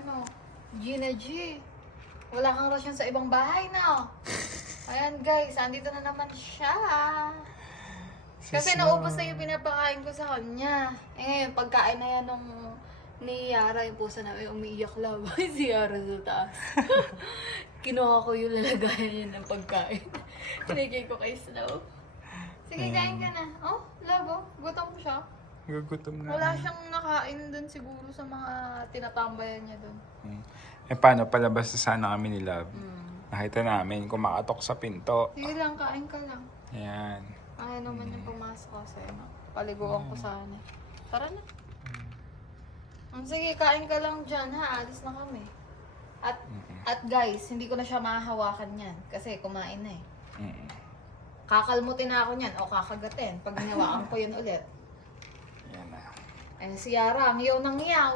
ano, Gina G. Wala kang rasyon sa ibang bahay na. Ayan guys, andito na naman siya. Kasi naubos na yung pinapakain ko sa kanya. Eh ngayon, pagkain na yan nung ni Yara, yung pusa na umiiyak lang. Si Yara sa taas. Kinuha ko yung lalagayan niya ng pagkain. Tinigay ko kay Snow. Sige, kain ka na. Oh, labo, gutom siya. Gugutom na. Wala siyang nakain dun siguro sa mga tinatambayan niya dun. Eh paano, palabas na sana kami ni Love. Nakita namin, kumakatok sa pinto. Sige lang, kain ka lang. Ayan. Ayaw naman yung pumasok kasi ano, paliguan ko sana. Tara na. Sige, kain ka lang dyan ha, alis na kami. At guys, hindi ko na siya mahahawakan yan kasi kumain na eh. Kakalmutin na ako niyan o kakagatin pag hinawakan ko yun ulit. Ayan na. Eh si Yara, ngiyaw ng ngiyaw.